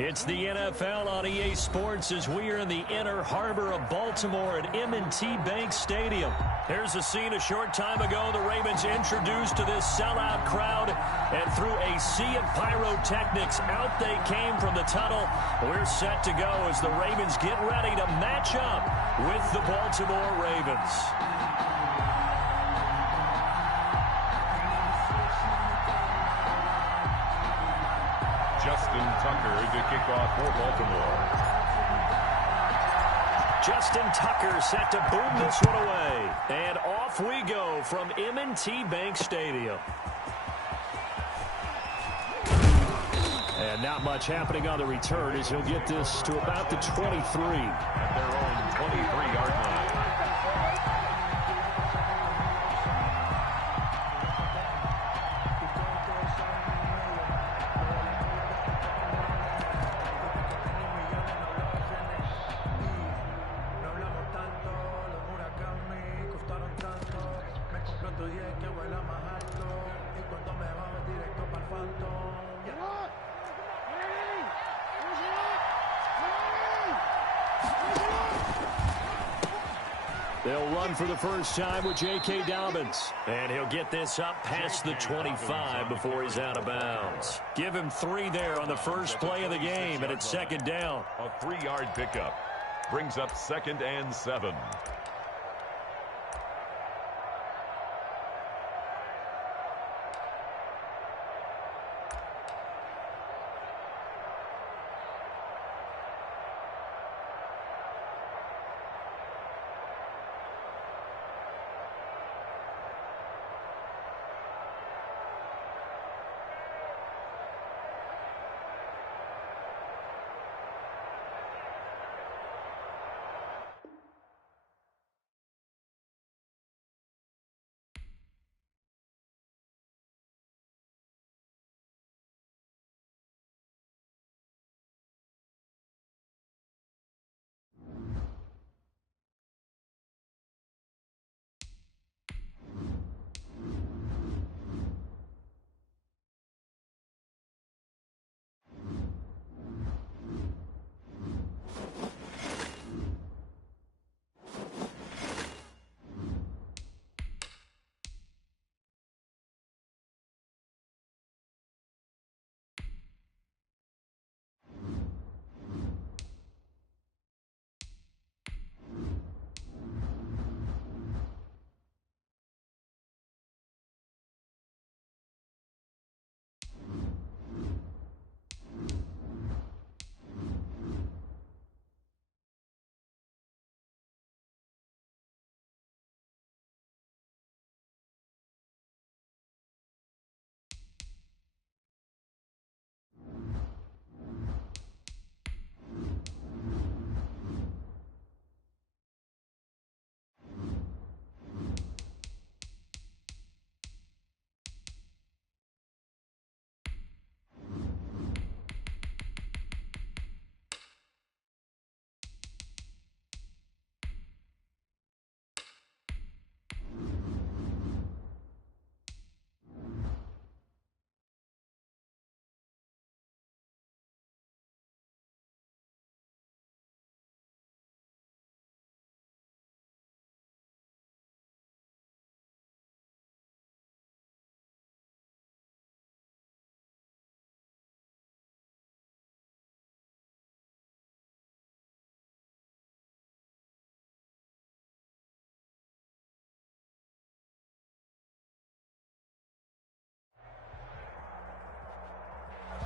It's the NFL on EA Sports as we are in the inner harbor of Baltimore at M&T Bank Stadium. Here's a scene a short time ago. The Ravens introduced to this sellout crowd, and through a sea of pyrotechnics, out they came from the tunnel. We're set to go as the Ravens get ready to match up with the Baltimore Ravens. Justin Tucker to kick off for Baltimore. Justin Tucker set to boom this one away. And off we go from M&T Bank Stadium. And not much happening on the return as he'll get this to about the 23. At their own 23-yard line. They'll run for the first time with J.K. Dobbins. And he'll get this up past the 25 before he's out of bounds. Give him 3 there on the first play of the game, and it's second down. A 3-yard pickup brings up 2nd and 7.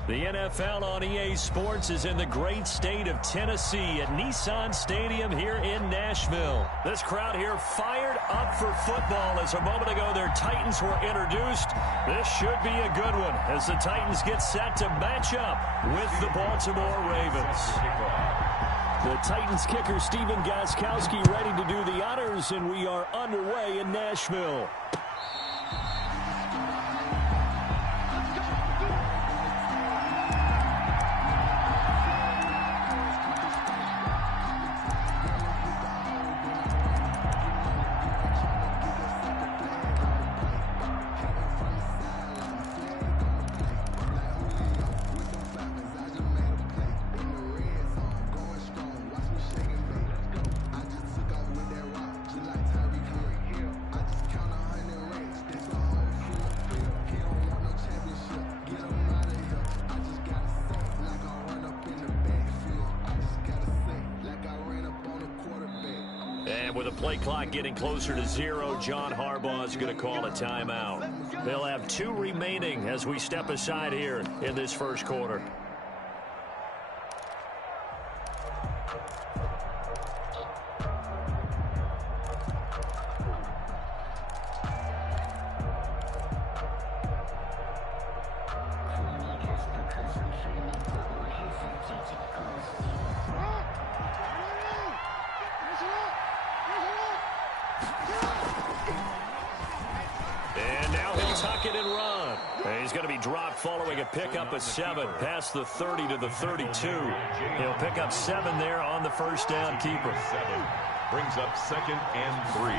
The NFL on EA Sports is in the great state of Tennessee at Nissan Stadium here in Nashville. This crowd here fired up for football as a moment ago their Titans were introduced. This should be a good one as the Titans get set to match up with the Baltimore Ravens. The Titans kicker Stephen Gostkowski ready to do the honors, and we are underway in Nashville. And with the play clock getting closer to 0, John Harbaugh is going to call a timeout. They'll have 2 remaining as we step aside here in this first quarter. Tuck it and run. And he's going to be dropped following a pickup of 7 past the 30 to the 32. He'll pick up 7 there on the first down keeper. 7 brings up 2nd and 3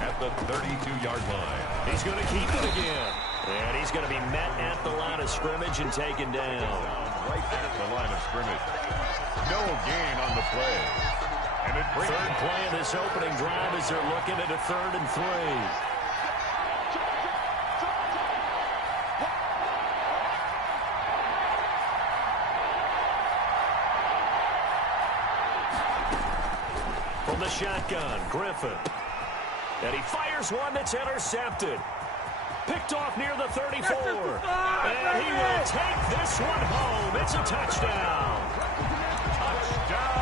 at the 32-yard line. He's going to keep it again. And he's going to be met at the line of scrimmage and taken down. Right at the line of scrimmage. No gain on the play. And it brings third play of this opening drive as they're looking at a 3rd and 3. From the shotgun, Griffin. And he fires one that's intercepted. Picked off near the 34. And he will take this one home. It's a touchdown. Touchdown.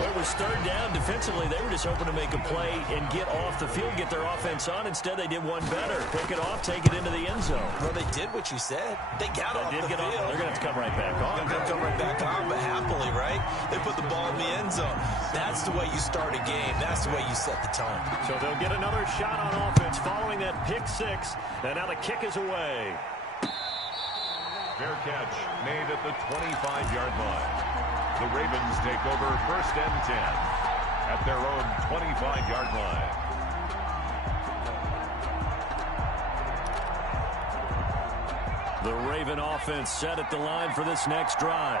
It was 3rd down. Defensively, they were just hoping to make a play and get off the field, get their offense on. Instead, they did one better. Pick it off, take it into the end zone. Well, they did what you said. They got off the field. They're going to have to come right back on. They're going to come right back on, but happily, right? They put the ball in the end zone. That's the way you start a game. That's the way you set the tone. So they'll get another shot on offense following that pick 6. And now the kick is away. Fair catch made at the 25-yard line. The Ravens take over 1st and 10 at their own 25-yard line. The Raven offense set at the line for this next drive.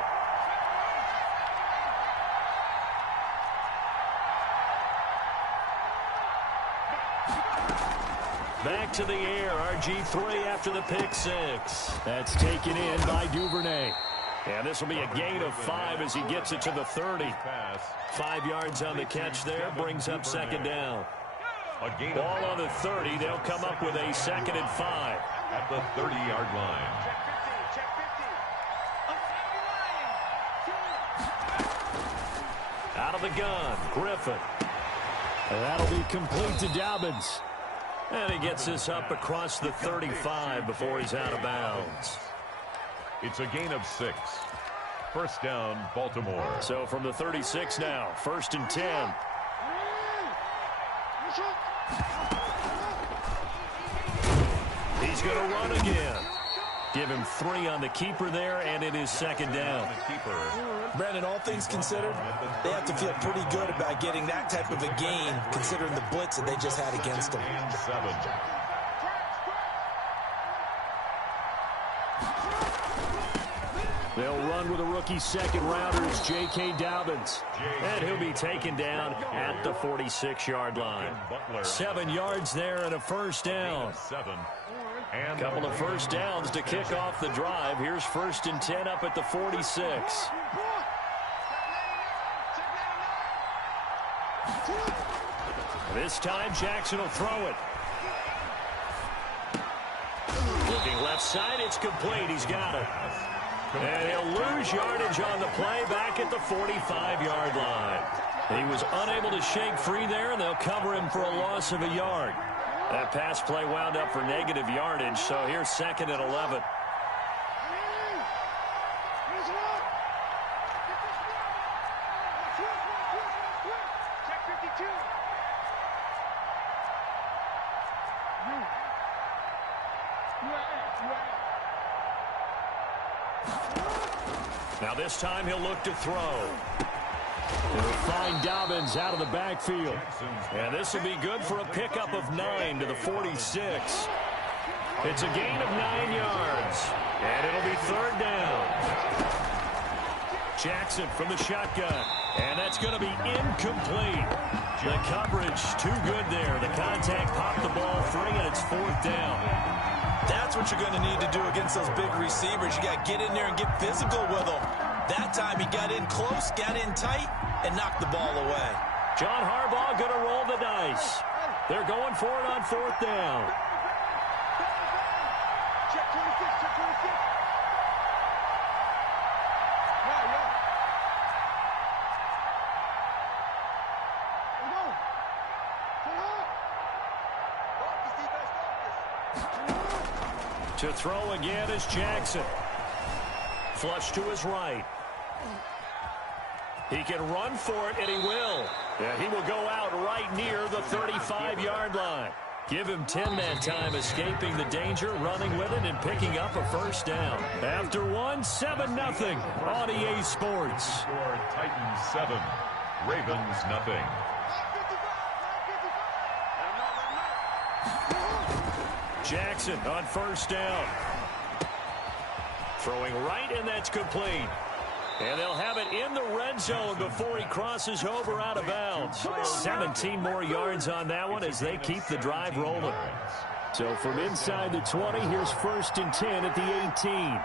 Back to the air, RG3 after the pick 6. That's taken in by Duvernay. And this will be a gain of 5 as he gets it to the 30. 5 yards on the catch there, brings up 2nd down. Ball on the 30, they'll come up with a 2nd and 5. At the 30-yard line. Out of the gun, Griffin. And that'll be complete to Dobbins. And he gets this up across the 35 before he's out of bounds. It's a gain of 6. 1st down, Baltimore. So from the 36 now, 1st and 10. He's going to run again. Give him 3 on the keeper there, and it is 2nd down. Brandon, all things considered, they have to feel pretty good about getting that type of a gain, considering the blitz that they just had against them. 7. They'll run with a rookie second-rounders, J.K. Dobbins. And he'll be taken down at the 46-yard line. 7 yards there and a 1st down. A couple of 1st downs to kick off the drive. Here's 1st and 10 up at the 46. This time, Jackson will throw it. Looking left side, it's complete. He's got it. And he'll lose yardage on the play back at the 45-yard line. He was unable to shake free there, and they'll cover him for a loss of a yard. That pass play wound up for negative yardage, so here's 2nd and 11. Now this time he'll look to throw. He'll find Dobbins out of the backfield. And this will be good for a pickup of 9 to the 46. It's a gain of 9 yards. And it'll be 3rd down. Jackson from the shotgun. And that's going to be incomplete. The coverage too good there. The contact popped the ball free, and it's 4th down. That's what you're going to need to do against those big receivers. You got to get in there and get physical with them. That time he got in close, got in tight, and knocked the ball away. John Harbaugh going to roll the dice. They're going for it on fourth down. Check 26, check 26. To throw again is Jackson. Flush to his right. He can run for it, and he will. Yeah, he will go out right near the 35-yard line. Give him 10 that time, escaping the danger, running with it, and picking up a first down. After one, 7-0 on EA Sports. Score Titans 7, Ravens nothing. Jackson on first down. Throwing right, and that's complete. And they'll have it in the red zone before he crosses over out of bounds. 17 more yards on that one as they keep the drive rolling. So from inside the 20, here's 1st and 10 at the 18.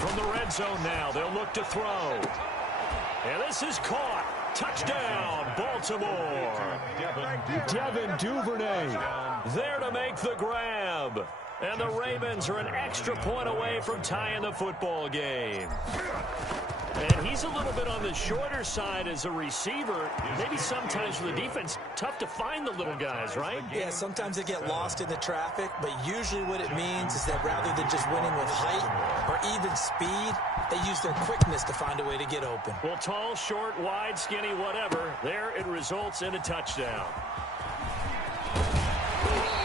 From the red zone now, they'll look to throw. And this is caught. Touchdown, Baltimore. Devin Duvernay there to make the grab. And the Ravens are an extra point away from tying the football game. And he's a little bit on the shorter side as a receiver. Maybe sometimes for the defense, tough to find the little guys, right? Yeah, sometimes they get lost in the traffic, but usually what it means is that rather than just winning with height or even speed, they use their quickness to find a way to get open. Well, tall, short, wide, skinny, whatever, there it results in a touchdown.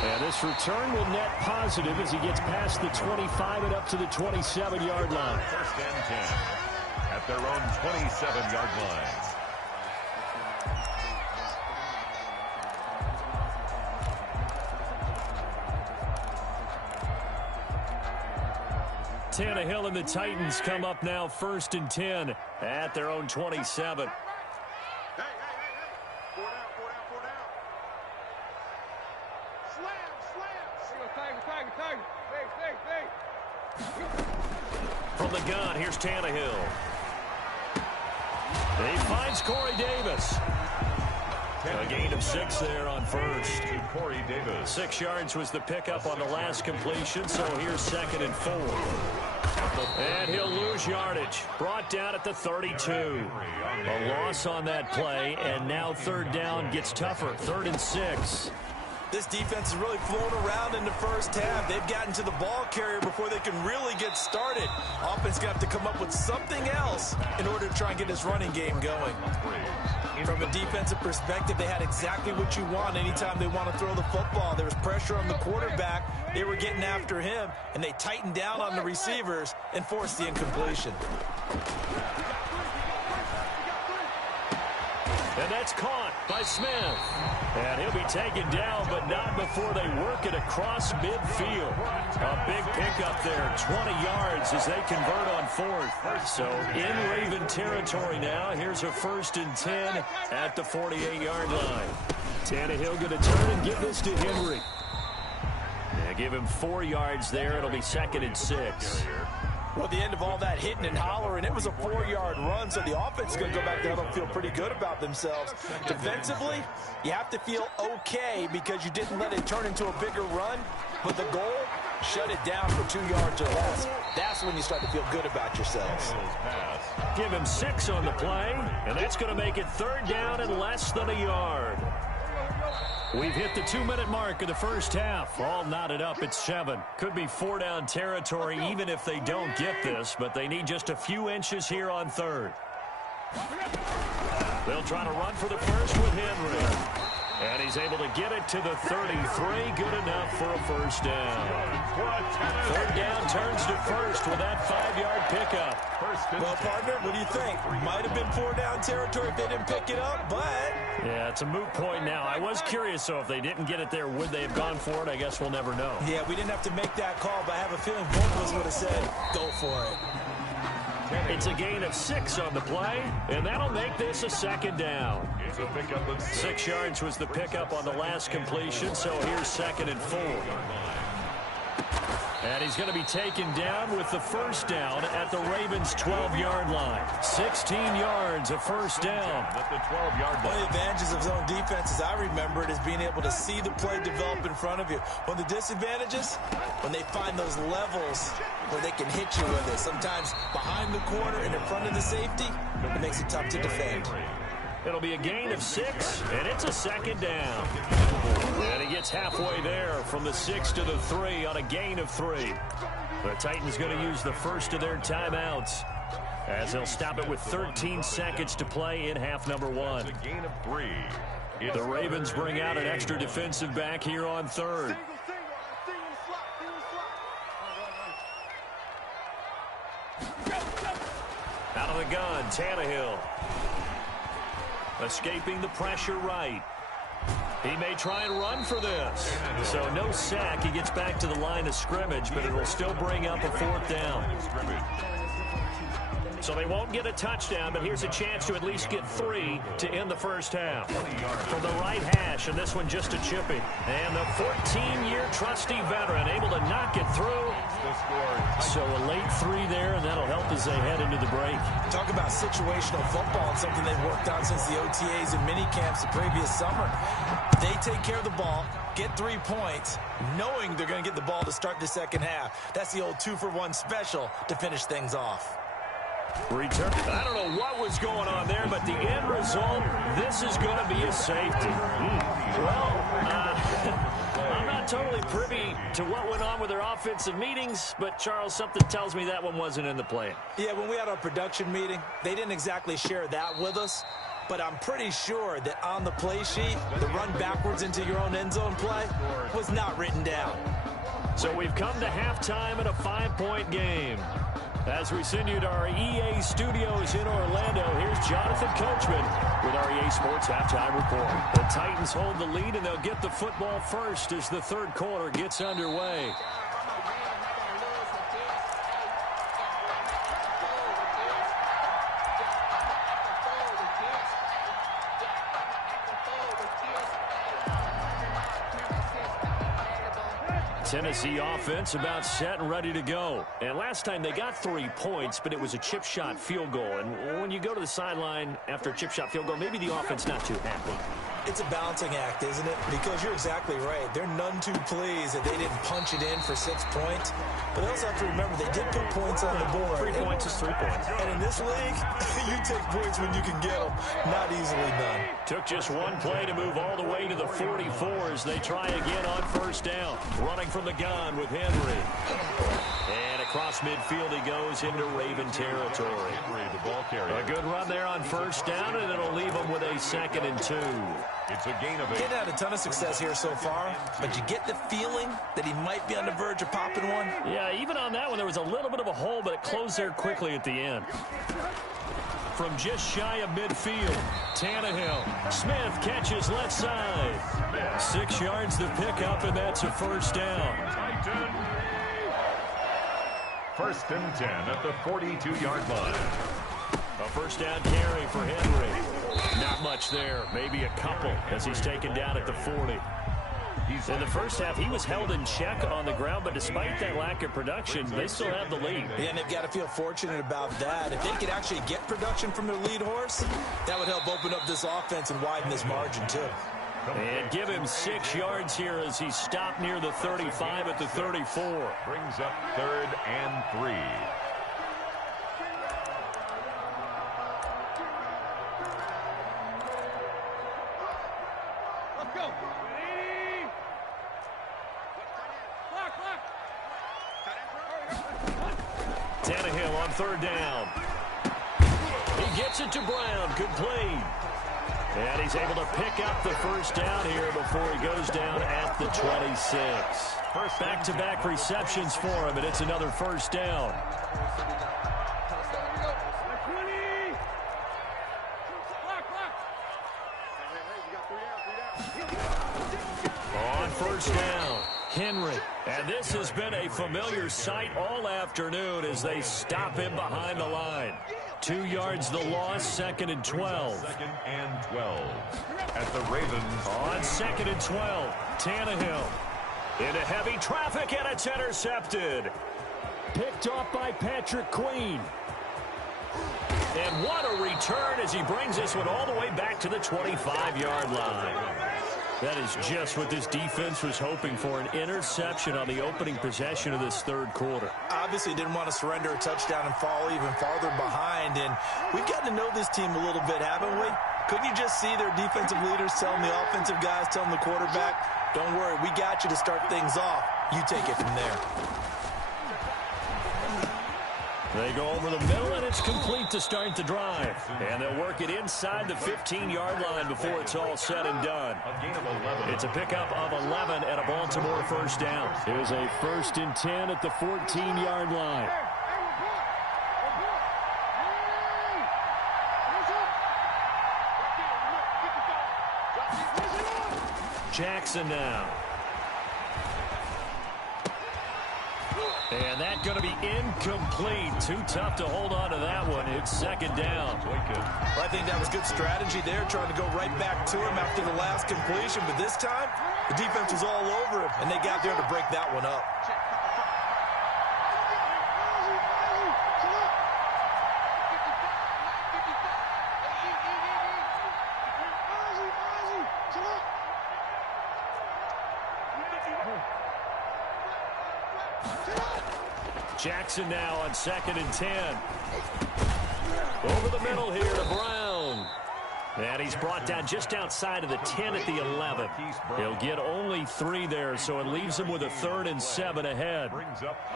And this return will net positive as he gets past the 25 and up to the 27-yard line. 1st and 10 at their own 27-yard line. Tannehill and the Titans come up now 1st and 10 at their own 27. From the gun, here's Tannehill. He finds Corey Davis. A gain of 6 there on first. Corey Davis. 6 yards was the pickup on the last completion, so here's 2nd and 4. And he'll lose yardage. Brought down at the 32. A loss on that play, and now 3rd down gets tougher. 3rd and 6. This defense is really flown around in the first half. They've gotten to the ball carrier before they can really get started. Offense going to have to come up with something else in order to try and get this running game going. From a defensive perspective, they had exactly what you want anytime they want to throw the football. There was pressure on the quarterback. They were getting after him, and they tightened down on the receivers and forced the incompletion. And that's caught by Smith. And he'll be taken down, but not before they work it across midfield. A big pickup there, 20 yards as they convert on 4th. So in Raven territory now, here's a 1st and 10 at the 48-yard line. Tannehill going to turn and give this to Henry. Yeah, give him 4 yards there. It'll be 2nd and 6. Well, at the end of all that hitting and hollering, it was a 4-yard run, so the offense is going to go back there and feel pretty good about themselves. Defensively, you have to feel okay because you didn't let it turn into a bigger run, but the goal, shut it down for 2 yards or less. That's when you start to feel good about yourselves. Give him 6 on the play, and that's going to make it 3rd down and less than a yard. We've hit the 2-minute mark of the first half. All knotted up at 7. Could be 4-down territory even if they don't get this, but they need just a few inches here on 3rd. They'll try to run for the first with Henry. And he's able to get it to the 33. Good enough for a first down. 3rd down turns to first with that 5-yard pickup. Well, partner, what do you think? Might have been 4-down territory if they didn't pick it up, but... Yeah, it's a moot point now. I was curious, so if they didn't get it there, would they have gone for it? I guess we'll never know. Yeah, we didn't have to make that call, but I have a feeling both of us would have said, go for it. It's a gain of 6 on the play, and that'll make this a 2nd down. 6 yards was the pickup on the last completion, so here's 2nd and 4. And he's going to be taken down with the first down at the Ravens' 12-yard line. 16 yards, a first down. At the 12-yard One line. of the advantages of zone defense, as I remember it, is being able to see the play develop in front of you. One of the disadvantages, when they find those levels where they can hit you with it. Sometimes behind the corner and in front of the safety, it makes it tough to defend. It'll be a gain of 6, and it's a second down. And he gets halfway there from the 6 to the 3 on a gain of 3. The Titans going to use the first of their timeouts as they'll stop it with 13 seconds to play in half number 1. A gain of 3. The Ravens bring out an extra defensive back here on third. Out of the gun, Tannehill. Escaping the pressure right. He may try and run for this. So no sack. He gets back to the line of scrimmage, but it will still bring up a fourth down. So they won't get a touchdown, but here's a chance to at least get 3 to end the first half. From the right hash, and this one just a chipping. And the 14-year trusty veteran able to knock it through. So a late 3 there, and that'll help as they head into the break. Talk about situational football. It's something they've worked on since the OTAs and mini camps the previous summer. They take care of the ball, get 3 points, knowing they're going to get the ball to start the second half. That's the old 2-for-1 special to finish things off. Return. I don't know what was going on there, but the end result, this is going to be a safety. Well, I'm not totally privy to what went on with their offensive meetings, but, Charles, something tells me that one wasn't in the plan. Yeah, when we had our production meeting, they didn't exactly share that with us, but I'm pretty sure that on the play sheet, the run backwards into your own end zone play was not written down. So we've come to halftime in a 5-point game. As we send you to our EA studios in Orlando, here's Jonathan Coachman with our EA Sports Halftime Report. The Titans hold the lead, and they'll get the football first as the third quarter gets underway. Tennessee offense about set and ready to go. And last time they got 3 points, but it was a chip shot field goal. And when you go to the sideline after a chip shot field goal, maybe the offense not too happy. It's a balancing act, isn't it? Because you're exactly right. They're none too pleased that they didn't punch it in for 6 points. But they also have to remember they did put points on the board. 3 points is 3 points. And in this league, you take points when you can get them. Not easily done. Took just one play to move all the way to the 44 as they try again on first down. Running from the gun with Henry. And across midfield he goes into Raven territory. The ball carrier. A good run there on first down, and it'll leave them with a 2nd and 2. It's a gain of 8. He's had a ton of success here so far, but you get the feeling that he might be on the verge of popping one. Yeah, even on that one, there was a little bit of a hole, but it closed there quickly at the end. From just shy of midfield, Tannehill. Smith catches left side. 6 yards to pick up, and that's a first down. First and 10 at the 42-yard line. A first down carry for Henry. Not much there, maybe a couple as he's taken down at the 40. In the first half, he was held in check on the ground, but despite that lack of production, they still have the lead. Yeah, and they've got to feel fortunate about that. If they could actually get production from their lead horse, that would help open up this offense and widen this margin, too. And give him 6 yards here as he stopped near the 35 at the 34. Brings up 3rd and 3. Let's go. Ready? Block. Tannehill on 3rd down. He gets it to Brown. Complete. And he's able to pick up the first down here before he goes down at the 26. Back-to-back receptions for him, and it's another first down. On first down, Henry. And this has been a familiar sight all afternoon as they stop him behind the line. 2 yards the loss, 2nd and 12. 2nd and 12 at the Ravens. On 2nd and 12, Tannehill. Into heavy traffic, and it's intercepted. Picked off by Patrick Queen. And what a return as he brings this one all the way back to the 25-yard line. That is just what this defense was hoping for, an interception on the opening possession of this third quarter. Obviously didn't want to surrender a touchdown and fall even farther behind, and we've gotten to know this team a little bit, haven't we? Couldn't you just see their defensive leaders telling the offensive guys, telling the quarterback, don't worry, we got you to start things off. You take it from there. They go over the middle, and it's complete to start the drive. And they'll work it inside the 15-yard line before it's all said and done. It's a pickup of 11 and a Baltimore first down. It was a 1st and 10 at the 14-yard line. Jackson now. And that's going to be incomplete. Too tough to hold on to that one. It's 2nd down. Well, I think that was good strategy there, trying to go right back to him after the last completion. But this time, the defense was all over him, and they got there to break that one up. Jackson now on 2nd and 10. Over the middle here to Brown. And he's brought down just outside of the 10 at the 11. He'll get only 3 there, so it leaves him with a 3rd and 7 ahead.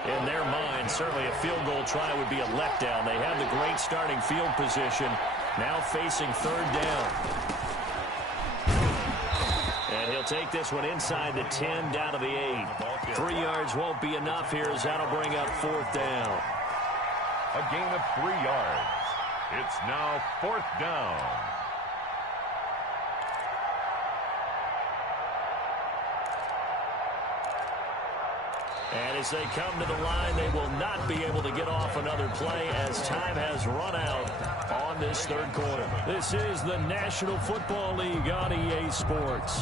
In their mind, certainly a field goal try would be a letdown. They have the great starting field position, now facing 3rd down. And he'll take this one inside the 10 down to the 8. 3 yards won't be enough here as that'll bring up 4th down. A gain of 3 yards. It's now 4th down. And as they come to the line, they will not be able to get off another play as time has run out on this third quarter. This is the National Football League on EA Sports.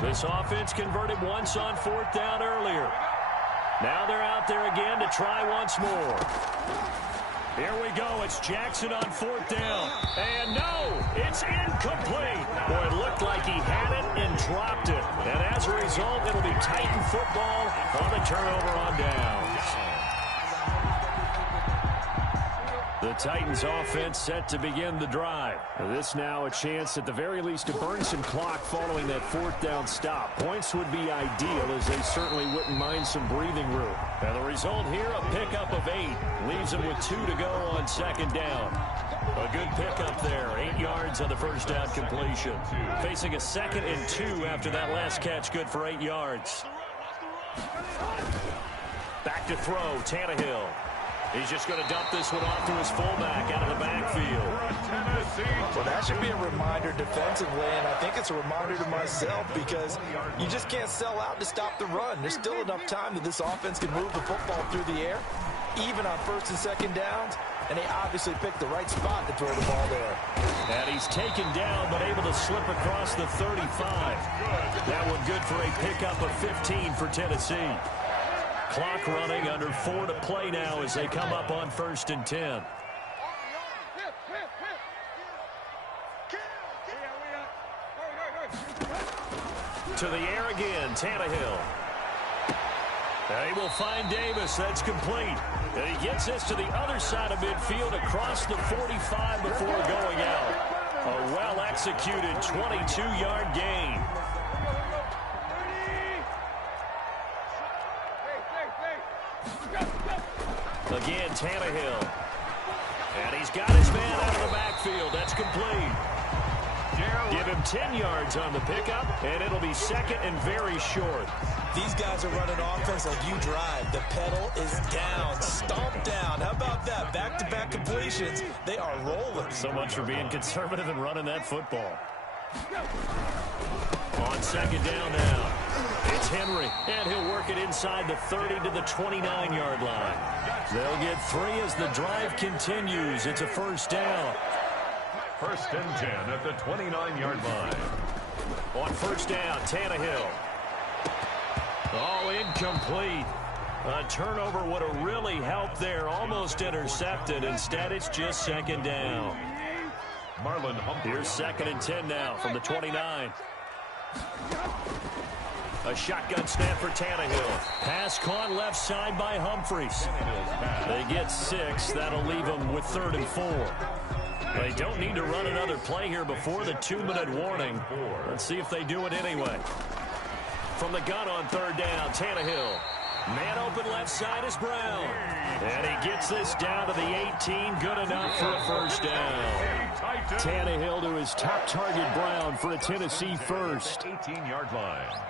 This offense converted once on 4th down earlier. Now they're out there again to try once more. Here we go. It's Jackson on 4th down. And no, it's incomplete. Boy, it looked like he had it and dropped it. And as a result, it'll be Titan football on the turnover on downs. The Titans offense set to begin the drive. This now a chance at the very least to burn some clock following that 4th down stop. Points would be ideal as they certainly wouldn't mind some breathing room. And the result here, a pickup of 8. Leaves them with 2 to go on 2nd down. A good pickup there. 8 yards on the first down completion. Facing a 2nd and 2 after that last catch, good for 8 yards. Back to throw, Tannehill. He's just going to dump this one off to his fullback out of the backfield. Well, that should be a reminder defensively, and I think it's a reminder to myself because you just can't sell out to stop the run. There's still enough time that this offense can move the football through the air, even on 1st and 2nd downs, and they obviously picked the right spot to throw the ball there. And he's taken down but able to slip across the 35. That one good for a pickup of 15 for Tennessee. Clock running, under 4 to play now as they come up on 1st and 10. To the air again, Tannehill. They will find Davis. That's complete. And he gets this to the other side of midfield across the 45 before going out. A well-executed 22-yard gain. Again, Tannehill. And he's got his man out of the backfield. That's complete. Give him 10 yards on the pickup, and it'll be 2nd and very short. These guys are running offense like you drive. The pedal is down, stomped down. How about that? Back-to-back completions. They are rolling. So much for being conservative and running that football. On 2nd down now. It's Henry, and he'll work it inside the 30 to the 29-yard line. They'll get 3 as the drive continues. It's a 1st down. First and 10 at the 29-yard line. On first down, Tannehill. Oh, incomplete. A turnover would have really helped there. Almost intercepted. Instead, it's just second down. Marlon Humphrey. Here's second and 10 now from the 29. A shotgun snap for Tannehill. Pass caught left side by Humphreys. They get 6. That'll leave them with 3rd and 4. They don't need to run another play here before the 2-minute warning. Let's see if they do it anyway. From the gun on 3rd down, Tannehill. Man open left side is Brown. And he gets this down to the 18. Good enough for a first down. Tannehill to his top target, Brown, for a Tennessee first. 18-yard line.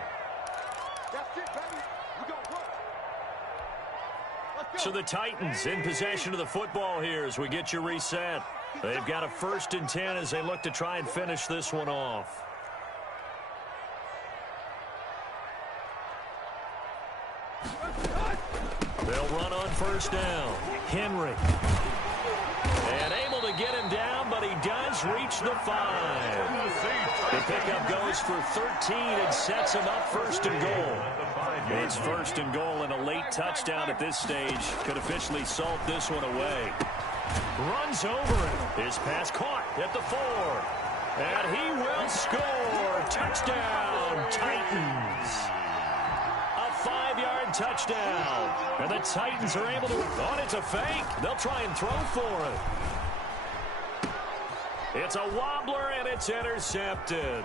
So the Titans in possession of the football here as we get you reset. They've got a 1st and 10 as they look to try and finish this one off. They'll run on first down. Henry. And able to get him down, but he does reach the 5. The pickup goes for 13 and sets him up 1st and goal. It's 1st and goal, and a late touchdown at this stage could officially salt this one away. Runs over him. His pass caught at the 4. And he will score. Touchdown, Titans. A 5-yard touchdown. And the Titans are able to... Oh, it's a fake. They'll try and throw for it. It's a wobbler, and it's intercepted.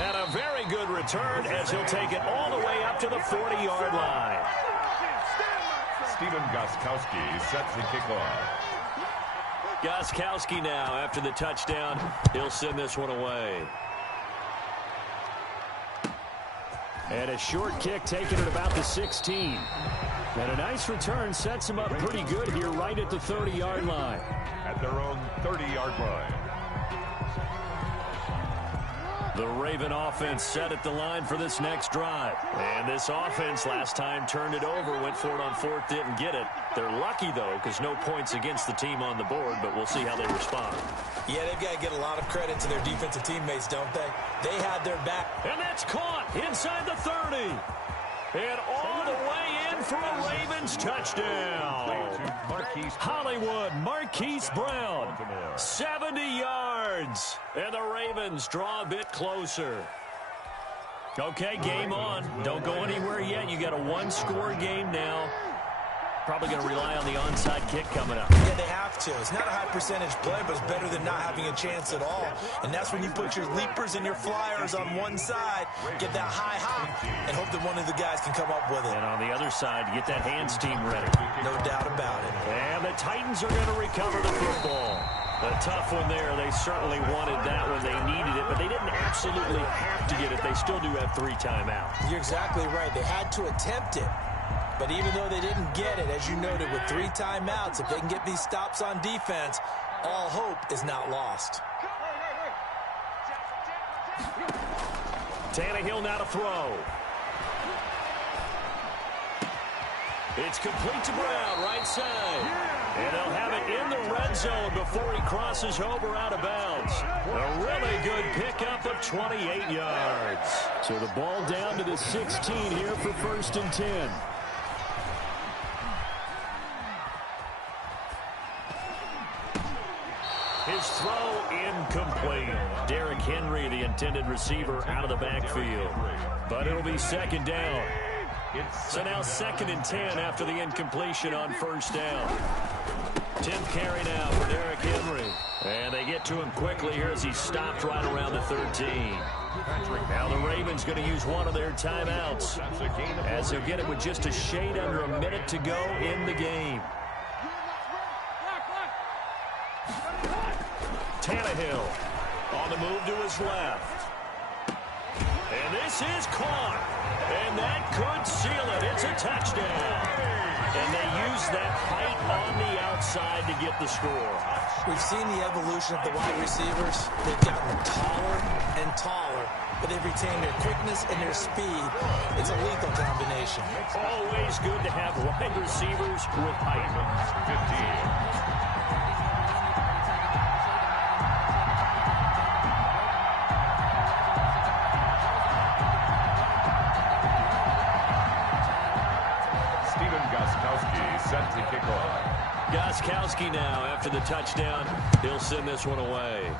And a very good return as he'll take it all the way up to the 40-yard line. Stephen Gostkowski sets the kickoff. Gostkowski now, after the touchdown, he'll send this one away. And a short kick taken at about the 16. And a nice return sets him up pretty good here right at the 30-yard line. At their own 30-yard line. The Raven offense set at the line for this next drive. And this offense last time turned it over, went for it on 4th, didn't get it. They're lucky, though, because no points against the team on the board, but we'll see how they respond. Yeah, they've got to get a lot of credit to their defensive teammates, don't they? They had their back. And that's caught inside the 30. And all the way in for a Ravens touchdown. Hollywood, Marquise Brown, 70 yards. And the Ravens draw a bit closer. Okay, game on. Don't go anywhere yet. You got a 1-score game now. Probably going to rely on the onside kick coming up. Yeah, they have to. It's not a high percentage play, but it's better than not having a chance at all. And that's when you put your leapers and your flyers on one side, get that high hop, and hope that one of the guys can come up with it. And on the other side, get that hands team ready. No doubt about it. And the Titans are going to recover the football. A tough one there. They certainly wanted that when they needed it, but they didn't absolutely have to get it. They still do have 3 timeouts. You're exactly right. They had to attempt it. But even though they didn't get it, as you noted, with 3 timeouts, if they can get these stops on defense, all hope is not lost. Tannehill now to throw. It's complete to Brown, right side. And they'll have it in the red zone before he crosses over out of bounds. A really good pickup of 28 yards. So the ball down to the 16 here for 1st and 10. His throw incomplete. Derrick Henry, the intended receiver, out of the backfield. But it'll be 2nd down. So now 2nd and 10 after the incompletion on 1st down. 10th carry now for Derrick Henry. And they get to him quickly here as he stopped right around the 13. Now the Ravens going to use one of their timeouts as they'll get it with just a shade under a minute to go in the game. Tannehill on the move to his left. And this is caught. And that could seal it. It's a touchdown. And they use that height on the outside to get the score. We've seen the evolution of the wide receivers. They've gotten taller and taller, but they've retained their quickness and their speed. It's a lethal combination. Always good to have wide receivers with height. 15. Gostkowski now after the touchdown. He'll send this one away.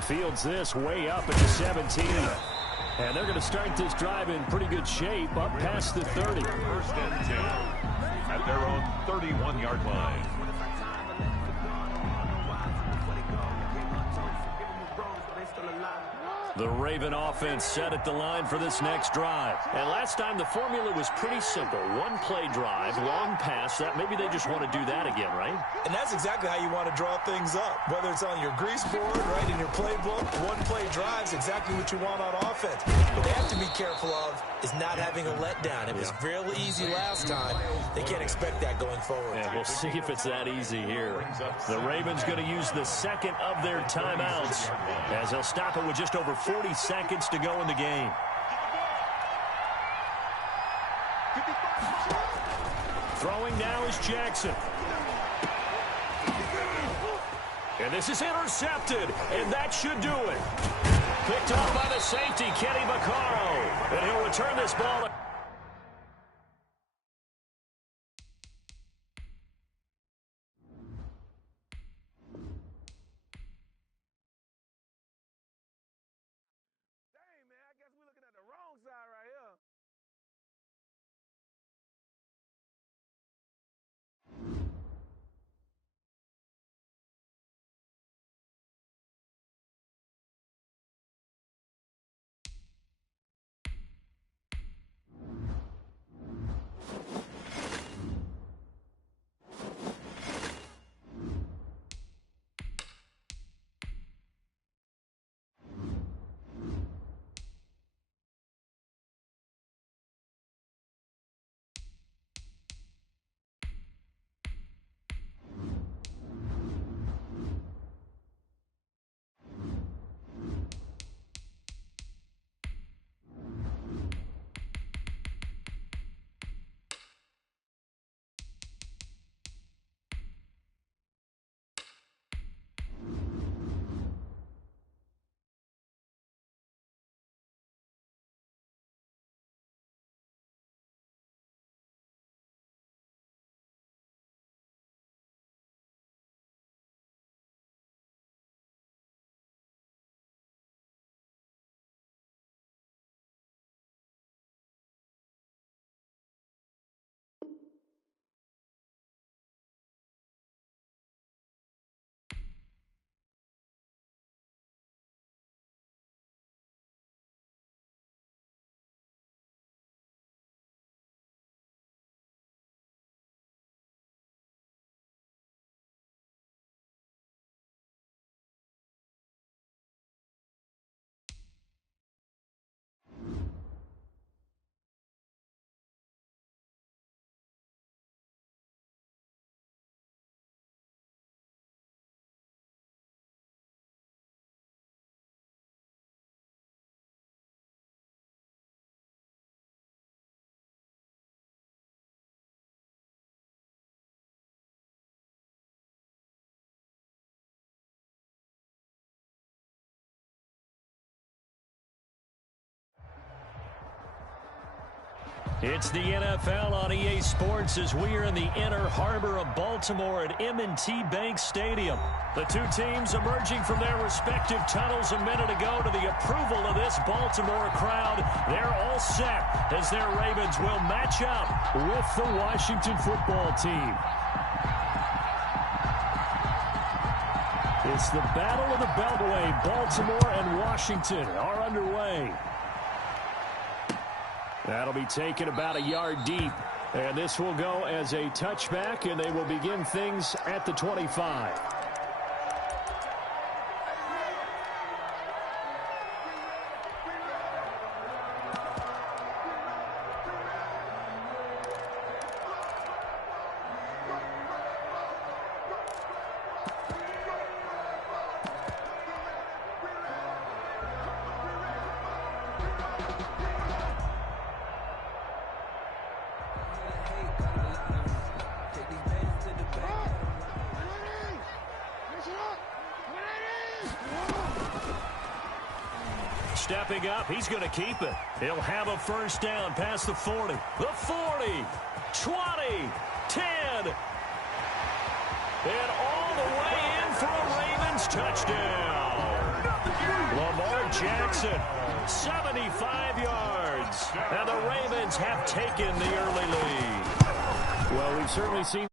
Fields this way up at the 17. And they're going to start this drive in pretty good shape up past the 30. First and 10 at their own 31-yard line. The Raven offense set at the line for this next drive. And last time the formula was pretty simple. One play drive, long pass. That maybe they just want to do that again, right? And that's exactly how you want to draw things up. Whether it's on your grease board, right, in your playbook, one play drive is exactly what you want on offense. What they have to be careful of is not having a letdown. It was real easy last time. They can't expect that going forward. Yeah, we'll see if it's that easy here. The Ravens going to use the second of their timeouts as they'll stop it with just over 40 seconds to go in the game. Throwing now is Jackson. And this is intercepted, and that should do it. Picked off by the safety, Kenny Vaccaro. And he'll return this ball. It's the NFL on EA Sports as we are in the inner harbor of Baltimore at M&T Bank Stadium. The two teams emerging from their respective tunnels a minute ago to the approval of this Baltimore crowd. They're all set as their Ravens will match up with the Washington football team. It's the Battle of the Beltway. Baltimore and Washington are underway. That'll be taken about a yard deep. And this will go as a touchback, and they will begin things at the 25. stepping up. He's going to keep it. He'll have a first down past the 40. The 40, 20, 10. And all the way in for a Ravens touchdown. Lamar Jackson, 75 yards. And the Ravens have taken the early lead. Well, we've certainly seen